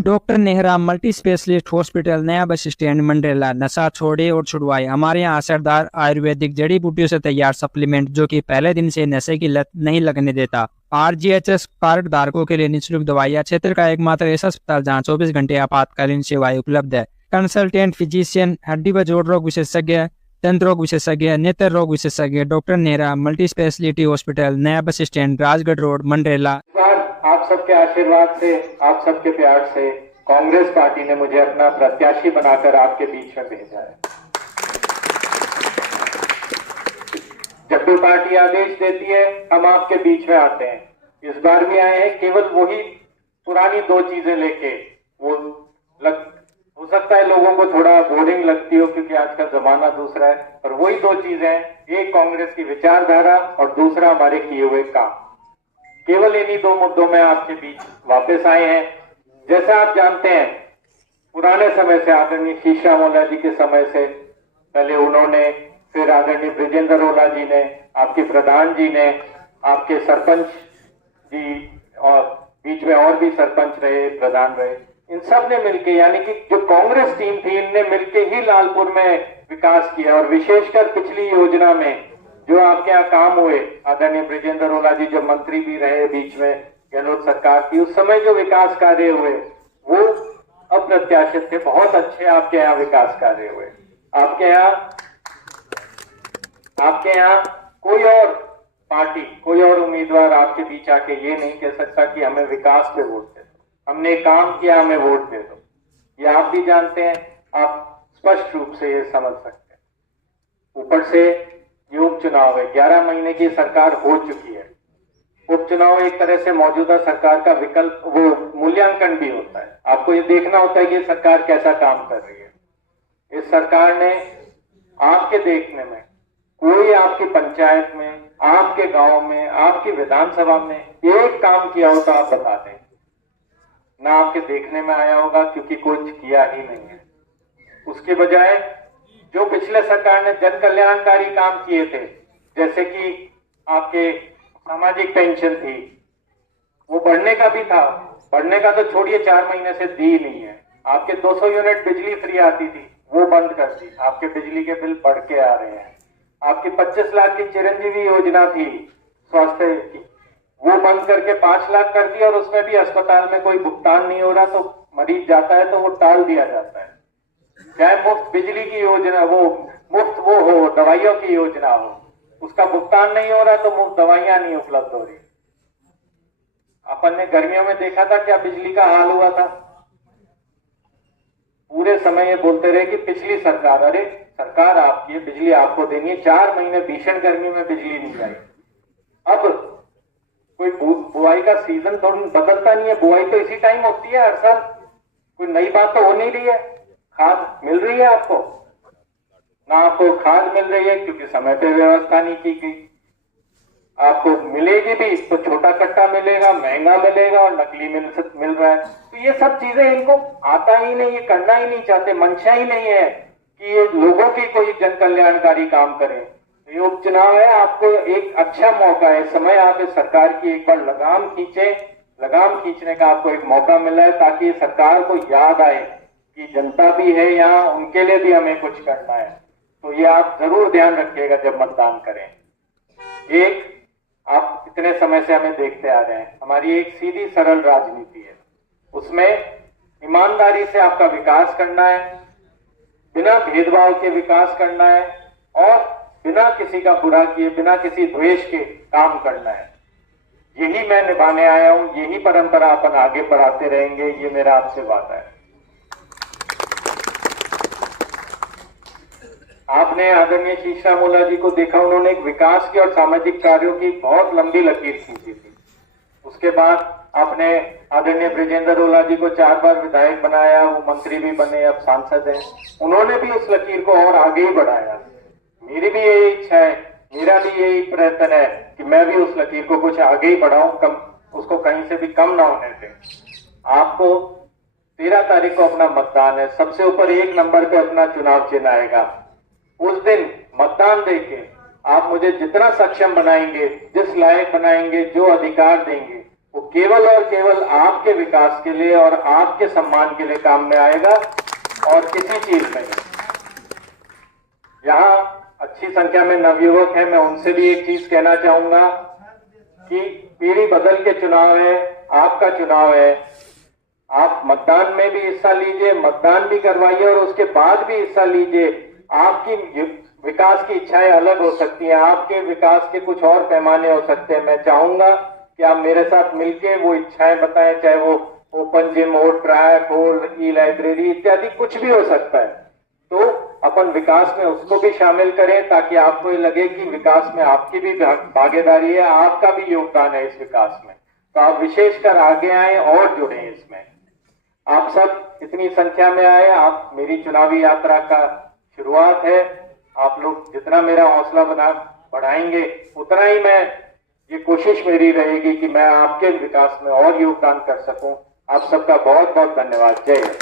Doctor Nehra multi specialist hospital, नया bus stand, Mandrela. नशा छोड़े और छुड़वाए। हमारे यहाँ असरदार आयुर्वेदिक जड़ी बूटियों से तैयार सप्लीमेंट जो कि पहले दिन से नशे की लत नहीं लगने देता। RGHS कार्ड धारकों के लिए निःशुल्क दवाइयाँ। क्षेत्र का एकमात्र ऐसा अस्पताल जहाँ 24 घंटे आपातकालीन सेवाएं उपलब्ध है। कंसल्टेंट फिजिशियन, हड्डी व जोड़ रोग विशेषज्ञ, दंत रोग विशेषज्ञ, नेत्र रोग विशेषज्ञ। Doctor Nehra multi speciality hospital, नया bus stand, Rajgarh road, Mandrela. आप सबके आशीर्वाद से, आप सबके प्यार से कांग्रेस पार्टी ने मुझे अपना प्रत्याशी बनाकर आपके बीच में भेजा है। जब भी पार्टी आदेश देती है हम आपके बीच में आते हैं। इस बार भी आए हैं केवल वही पुरानी दो चीजें लेके। हो सकता है लोगों को थोड़ा बोरिंग लगती हो क्योंकि आज का जमाना दूसरा है, पर वही दो चीजें हैं, एक कांग्रेस की विचारधारा और दूसरा हमारे किए हुए काम। केवल इन्हीं दो मुद्दों में आपके बीच वापस आए हैं। जैसा आप जानते हैं पुराने समय से, आदरणीय शीशा मोला जी के समय से पहले उन्होंने, फिर आदरणीय ब्रिजेंद्र ओला जी ने, आपके प्रधान जी ने, आपके सरपंच जी और बीच में और भी सरपंच रहे, प्रधान रहे, इन सब ने मिलके, यानी कि जो कांग्रेस टीम थी, इनने मिलके ही लालपुर में विकास किया। और विशेषकर पिछली योजना में जो आपके यहाँ काम हुए, आदरणीय ब्रिजेंद्र ओला जी जब मंत्री भी रहे बीच में गहलोत सरकार की, उस समय जो विकास कार्य हुए वो अप्रत्याशित थे। बहुत अच्छे आपके यहाँ विकास कार्य हुए। आपके यहाँ कोई और पार्टी, कोई और उम्मीदवार आपके बीच आके ये नहीं कह सकता कि हमें विकास पे वोट दे दो, हमने काम किया हमें वोट दे दो। ये आप भी जानते हैं, आप स्पष्ट रूप से ये समझ सकते हैं। ऊपर से ये उपचुनाव है, 11 महीने की सरकार हो चुकी है। उपचुनाव एक तरह से मौजूदा सरकार का विकल्प, वो मूल्यांकन भी होता है। आपको ये देखना होता है कि ये सरकार कैसा काम कर रही है। इस सरकार ने आपके देखने में कोई आपकी पंचायत में, आपके गांव में, आपकी विधानसभा में एक काम किया हो तो आप बता दें। ना आपके देखने में आया होगा क्योंकि कुछ किया ही नहीं है। उसके बजाय जो पिछले सरकार ने जन कल्याणकारी काम किए थे, जैसे कि आपके सामाजिक पेंशन थी, वो बढ़ने का भी था, बढ़ने का तो छोड़िए 4 महीने से दी नहीं है। आपके 200 यूनिट बिजली फ्री आती थी, वो बंद कर दी। आपके बिजली के बिल बढ़ के आ रहे हैं। आपकी 25 लाख की चिरंजीवी योजना थी स्वास्थ्य की, वो बंद करके 5 लाख कर दी। और उसमें भी अस्पताल में कोई भुगतान नहीं हो रहा, तो मरीज जाता है तो वो टाल दिया जाता है। चाहे मुफ्त बिजली की योजना, वो मुफ्त वो हो, दवाइयों की योजना हो, उसका भुगतान नहीं हो रहा तो मुफ्त दवाइयां नहीं उपलब्ध हो रही। अपन ने गर्मियों में देखा था क्या बिजली का हाल हुआ था। पूरे समय ये बोलते रहे कि पिछली सरकार, अरे सरकार आपकी है, बिजली आपको देनी है। 4 महीने भीषण गर्मी में बिजली नहीं आई। अब कोई बुआई का सीजन तो बदलता नहीं है, बुआई तो इसी टाइम होती है हर साल। कोई नई बात तो हो नहीं रही है। खाद मिल रही है आपको ना, आपको खाद मिल रही है क्योंकि समय पे व्यवस्था नहीं की गई। आपको मिलेगी भी तो छोटा कट्टा मिलेगा, महंगा मिलेगा और नकली मिल रहा है। तो ये सब चीजें इनको आता ही नहीं, ये करना ही नहीं चाहते, मंशा ही नहीं है कि ये लोगों की कोई जन कल्याणकारी काम करें। ये उपचुनाव है, आपको एक अच्छा मौका है, समय आप इस सरकार की एक बार लगाम खींचे। लगाम खींचने का आपको एक मौका मिला है ताकि सरकार को याद आए कि जनता भी है यहाँ, उनके लिए भी हमें कुछ करना है। तो ये आप जरूर ध्यान रखिएगा जब मतदान करें। एक, आप इतने समय से हमें देखते आ रहे हैं, हमारी एक सीधी सरल राजनीति है, उसमें ईमानदारी से आपका विकास करना है, बिना भेदभाव के विकास करना है और बिना किसी का बुरा किए, बिना किसी द्वेष के काम करना है। यही मैं निभाने आया हूं, यही परंपरा अपन आगे बढ़ाते रहेंगे, ये मेरा आपसे वादा है। आपने आदरणीय शीशा मोला जी को देखा, उन्होंने एक विकास की और सामाजिक कार्यों की बहुत लंबी लकीर खींची थी। उसके बाद आपने आदरणीय ब्रिजेंद्र ओला जी को 4 बार विधायक बनाया, वो मंत्री भी बने, अब सांसद हैं। उन्होंने भी उस लकीर को और आगे ही बढ़ाया। मेरी भी यही इच्छा है, मेरा भी यही प्रयत्न है कि मैं भी उस लकीर को कुछ आगे ही बढ़ाऊं, उसको कहीं से भी कम ना होने दें। आपको 13 तारीख को अपना मतदान है, सबसे ऊपर 1 नंबर पे अपना चुनाव चिन्ह आएगा। उस दिन मतदान देके आप मुझे जितना सक्षम बनाएंगे, जिस लायक बनाएंगे, जो अधिकार देंगे, वो केवल और केवल आपके विकास के लिए और आपके सम्मान के लिए काम में आएगा और किसी चीज में नहीं। यहाँ अच्छी संख्या में नवयुवक हैं, मैं उनसे भी एक चीज कहना चाहूंगा कि पीढ़ी बदल के चुनाव है, आपका चुनाव है, आप मतदान में भी हिस्सा लीजिए, मतदान भी करवाइए और उसके बाद भी हिस्सा लीजिए। आपकी विकास की इच्छाएं अलग हो सकती हैं, आपके विकास के कुछ और पैमाने हो सकते हैं। मैं चाहूंगा कि आप मेरे साथ मिलके वो इच्छाएं बताएं, चाहे वो ओपन जिम हो, ट्रैक हो, ई लाइब्रेरी इत्यादि कुछ भी हो सकता है। तो अपन विकास में उसको भी शामिल करें ताकि आपको ये लगे कि विकास में आपकी भी भागीदारी है, आपका भी योगदान है इस विकास में। तो आप विशेषकर आगे आए और जुड़े इसमें। आप सब इतनी संख्या में आए, आप मेरी चुनावी यात्रा का शुरुआत है। आप लोग जितना मेरा हौसला बढ़ाएंगे उतना ही मैं ये कोशिश मेरी रहेगी कि मैं आपके विकास में और योगदान कर सकूं। आप सबका बहुत बहुत धन्यवाद। जय हिंद।